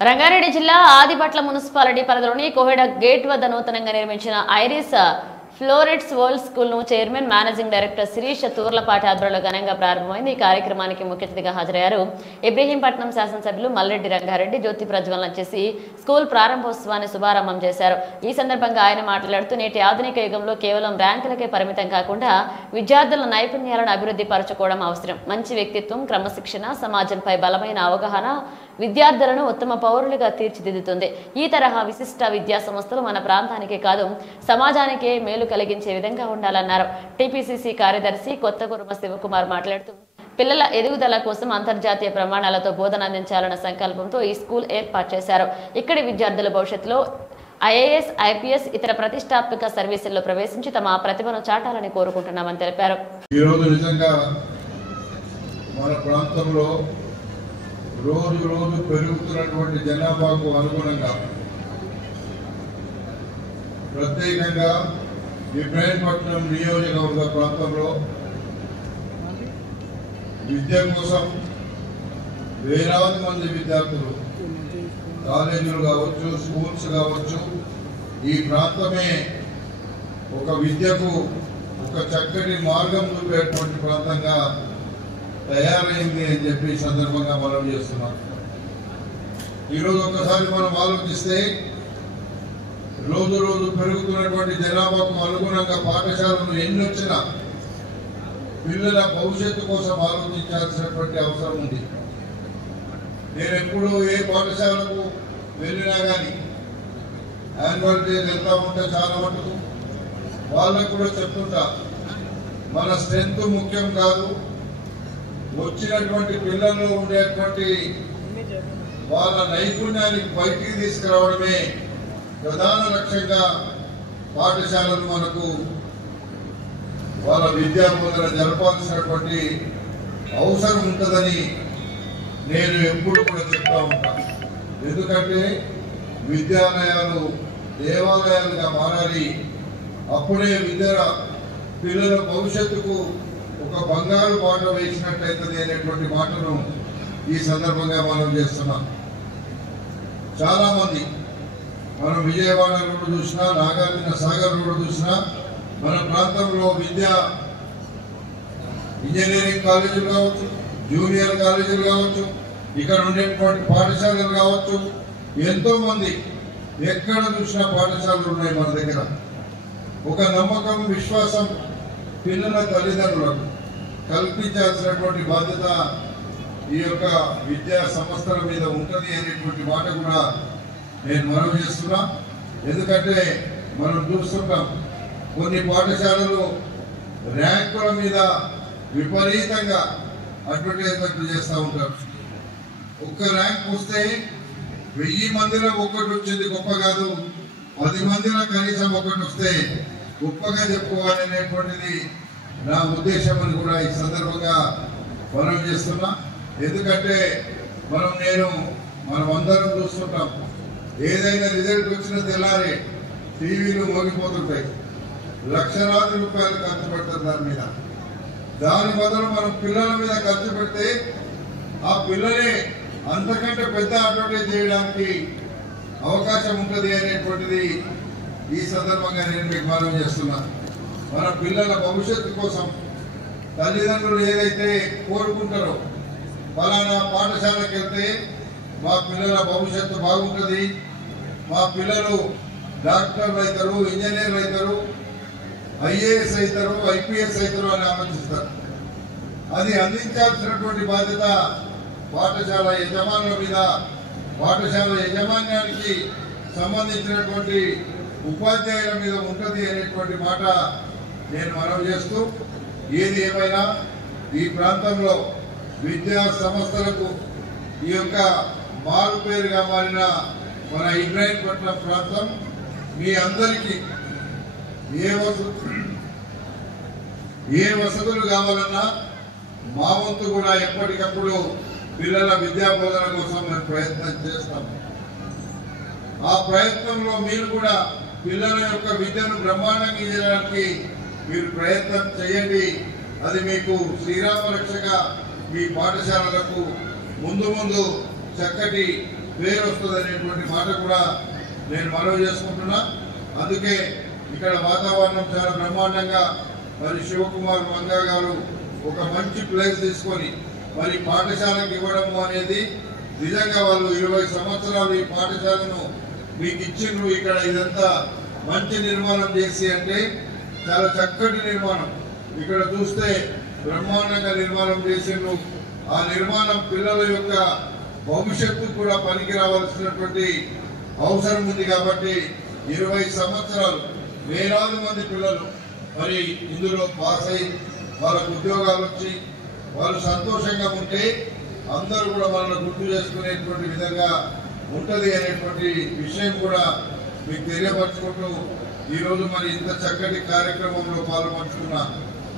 రంగారెడ్డి జిల్లా ఆదిపట్ల మున్సిపాలిటీ పరిధిలోని కోహెడ గేట్ వద్ద నూతనంగా నిర్మించిన ఐరిస్ ఫ్లోరెట్స్ వరల్డ్ స్కూల్ ను chairman managing director Sirish Turlapati ఆధ్వర్యంలో ఘనంగా ప్రారంభమైంది। ఈ కార్యక్రమానికి ముఖ్య అతిథిగా హాజరయ్యారు ఇబ్రహీంపట్నం శాసనసభ్యులు మల్రెడ్డి రంగారెడ్డి। జ్యోతి ప్రజ్వలన చేసి స్కూల్ ప్రారంభోత్సవాన్ని శుభారంభం చేశారు। ఈ సందర్భంగా ఆయన మాట్లాడుతూ నేటి ఆధునిక యుగంలో కేవలం ర్యాంకులకే పరిమితం కాకుండా విద్యార్థుల నైపుణ్యాలను అభివృద్ధి పరచుకోవడం అవసరం। మంచి వ్యక్తిత్వం, క్రమశిక్షణ, సమాజంపై బలమైన అవగాహన విద్యార్థులను ఉత్తమ పౌరులుగా తీర్చిదిద్దుతుంది। ఈ తరహా విశిష్ట విద్యా సంస్థలు మన ప్రాంతానికే కాదు సమాజానికే మేలు కలిగించే విధంగా ఉండాలన్నారు। టీపీసీసీ కార్యదర్శి కొత్తగురుమ శివకుమార్ మాట్లాడుతూ పిల్లల ఎదుగుదల కోసం అంతర్జాతీయ ప్రమాణాలతో బోధన అందించాలన్న సంకల్పంతో ఈ స్కూల్ ఏర్పాటు చేశారు। ఇక్కడి విద్యార్థుల భవిష్యత్తులో ఐఏఎస్, ఐపీఎస్ ఇతర ప్రతిష్టాత్మక సర్వీసుల్లో ప్రవేశించి తమ ప్రతిభను చాటాలని కోరుకుంటున్నామని తెలిపారు। రోజు రోజు పెరుగుతున్నటువంటి జనాభాకు అనుగుణంగా ప్రత్యేకంగా ఇబ్రహీంపట్నం నియోజకవర్గ ప్రాంతంలో విద్య కోసం వేలాది మంది విద్యార్థులు కాలేజీలు కావచ్చు, స్కూల్స్ కావచ్చు, ఈ ప్రాంతమే ఒక విద్యకు ఒక చక్కటి మార్గం చూపేటువంటి ప్రాంతంగా తయారైంది అని చెప్పి సందర్భంగా మనం చేస్తున్నాం। ఈరోజు ఒకసారి మనం ఆలోచిస్తే రోజు రోజు పెరుగుతున్నటువంటి జనాభాకు అనుగుణంగా పాఠశాలలు ఎన్ని వచ్చినా పిల్లల భవిష్యత్తు కోసం ఆలోచించాల్సినటువంటి అవసరం ఉంది। నేను ఎప్పుడు ఏ పాఠశాలకు వెళ్ళినా కానీ యాన్యువల్ డే వెళ్తా ఉంటే చాలా మటుకు వాళ్ళకు కూడా చెప్తుంటా, మన స్ట్రెంత్ ముఖ్యం కాదు, వచ్చినటువంటి పిల్లల్లో ఉండేటువంటి వాళ్ళ నైపుణ్యాన్ని బయటికి తీసుకురావడమే ప్రధాన లక్ష్యంగా పాఠశాలలు మనకు వాళ్ళ విద్యా బోధన జరపాల్సినటువంటి అవసరం ఉంటుందని నేను ఎప్పుడు కూడా చెప్తా ఉంటాను। ఎందుకంటే విద్యాలయాలు దేవాలయాలుగా మారాలి, అప్పుడే పిల్లల భవిష్యత్తుకు ఒక బంగారు బాట వేసినట్టయితుంది అనేటువంటి మాటను ఈ సందర్భంగా మనం చేస్తున్నాం। చాలా మంది మనం విజయవాడ రోడ్డు చూసినా, నాగార్జున సాగర్ రోడ్డు చూసినా, మన ప్రాంతంలో ఇంజనీరింగ్ కాలేజీలు కావచ్చు, జూనియర్ కాలేజీలు కావచ్చు, ఇక్కడ ఉండేటువంటి పాఠశాలలు కావచ్చు, ఎంతో మంది ఎక్కడ చూసినా పాఠశాలలు ఉన్నాయి మన దగ్గర। ఒక నమ్మకం, విశ్వాసం పిల్లల తల్లిదండ్రులకు కల్పించాల్సినటువంటి బాధ్యత ఈ యొక్క విద్యా సంస్థల మీద ఉంటుంది అనేటువంటి మాట కూడా నేను మనవి చేస్తున్నా। ఎందుకంటే మనం చూస్తుంటాం కొన్ని పాఠశాలలు ర్యాంకుల మీద విపరీతంగా అడ్వర్టైజ్మెంట్లు చేస్తూ ఉంటారు। ఒక్క ర్యాంక్ వస్తే 1000 మందిలో ఒకటి వచ్చింది గొప్ప కాదు, 10 మందిలో కనీసం ఒకటి వస్తే గొప్పగా చెప్పుకోవాలనేటువంటిది నా ఉద్దేశం అని కూడా ఈ సందర్భంగా మనం చేస్తున్నా। ఎందుకంటే మనం అందరం చూస్తుంటాం, ఏదైనా రిజల్ట్ వచ్చిన తెల్లారి టీవీలు మోగిపోతుంటాయి, లక్షలాది రూపాయలు ఖర్చు పెడతారు దాని మీద। దాని బదులు మనం పిల్లల మీద ఖర్చు పెడితే ఆ పిల్లలే అంతకంటే పెద్ద అడ్వర్టైజ్ చేయడానికి అవకాశం ఉంటుంది అనేటువంటిది ఈ సందర్భంగా నేను మీకు మనం చేస్తున్నా। మన పిల్లల భవిష్యత్తు కోసం తల్లిదండ్రులు ఏదైతే కోరుకుంటారో, ఫలానా పాఠశాలకు వెళ్తే మా పిల్లల భవిష్యత్తు బాగుంటుంది, మా పిల్లలు డాక్టర్లు అవుతారు, ఇంజనీర్లు అవుతారు, ఐఏఎస్ అవుతారు, ఐపీఎస్ అవుతారు అని ఆలోచిస్తారు। అది అందించాల్సినటువంటి బాధ్యత పాఠశాల యజమానుల మీద, పాఠశాల యజమాన్యానికి సంబంధించినటువంటి ఉపాధ్యాయుల మీద ఉంటుంది అనేటువంటి మాట నేను మనవి చేస్తూ, ఏది ఏమైనా ఈ ప్రాంతంలో విద్యా సంస్థలకు ఈ యొక్క మారు పేరుగా మారిన మన ఇబ్రహీంపట్నం ప్రాంతం మీ అందరికీ ఏ వసతులు కావాలన్నా మా వంతు కూడా ఎప్పటికప్పుడు పిల్లల విద్యా బోధన కోసం మేము ప్రయత్నం చేస్తాం। ఆ ప్రయత్నంలో మీరు కూడా పిల్లల యొక్క విద్యను బ్రహ్మాండంగా చేయడానికి మీరు ప్రయత్నం చేయండి। అది మీకు శ్రీరామ రక్షగా మీ పాఠశాలలకు ముందు చక్కటి పేరు వస్తుంది అనేటువంటి మాట కూడా నేను మనవి చేసుకుంటున్నా. అందుకే ఇక్కడ వాతావరణం చాలా బ్రహ్మాండంగా మరి శివకుమార్ మంగా గారు ఒక మంచి ప్లేస్ తీసుకొని మరి పాఠశాలకు ఇవ్వడము అనేది నిజంగా వాళ్ళు 20 సంవత్సరాలు ఈ పాఠశాలను మీకు ఇచ్చిండ్రు. ఇక్కడ ఇదంతా మంచి నిర్మాణం చేసి అంటే చాలా చక్కటి నిర్మాణం. ఇక్కడ చూస్తే బ్రహ్మాండంగా నిర్మాణం చేసిండ్రు. ఆ నిర్మాణం పిల్లల యొక్క భవిష్యత్తు కూడా పనికి రావాల్సినటువంటి అవసరం ఉంది. కాబట్టి 20 సంవత్సరాలు వేలాది మంది పిల్లలు మరి ఇందులో పాస్ అయి వాళ్ళకు ఉద్యోగాలు వచ్చి వాళ్ళు సంతోషంగా ఉంటే అందరూ కూడా వాళ్ళని గుర్తు చేసుకునేటువంటి విధంగా ఉంటుంది అనేటువంటి విషయం కూడా మీకు తెలియపరచుకుంటూ ఈరోజు మరి ఇంత చక్కటి కార్యక్రమంలో పాల్పంచుకున్న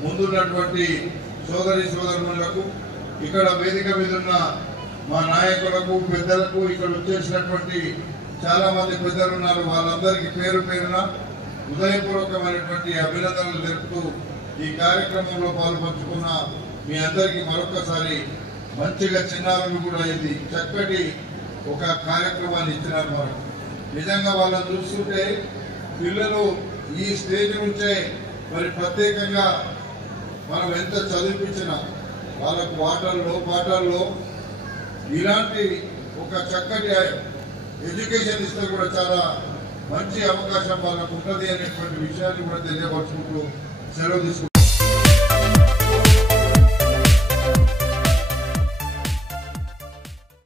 ముందున్నటువంటి సోదరులకు, ఇక్కడ వేదిక మీద ఉన్న మా నాయకులకు, పెద్దలకు, ఇక్కడ వచ్చేసినటువంటి చాలా మంది పెద్దలు ఉన్నారు. వాళ్ళందరికీ పేరు పేరున హృదయపూర్వకమైనటువంటి అభినందనలు తెలుపుతూ ఈ కార్యక్రమంలో పాల్పంచుకున్న మీ అందరికీ మరొకసారి మంచిగా చిన్నారులు కూడా ఇది చక్కటి ఒక కార్యక్రమాన్ని ఇచ్చినారు. మనకు నిజంగా వాళ్ళని చూస్తుంటే పిల్లలు ఈ స్టేజ్ నుంచే మరి ప్రత్యేకంగా మనం ఎంత చదివించినా వాళ్ళకు పాఠాల్లో ఇలాంటి ఒక చక్కటి ఎడ్యుకేషన్ ఇస్తే కూడా చాలా మంచి అవకాశం వాళ్ళకు ఉంటుంది అనేటువంటి విషయాన్ని కూడా తెలియపరుచుకుంటూ సెలవు తీసుకుంటాం.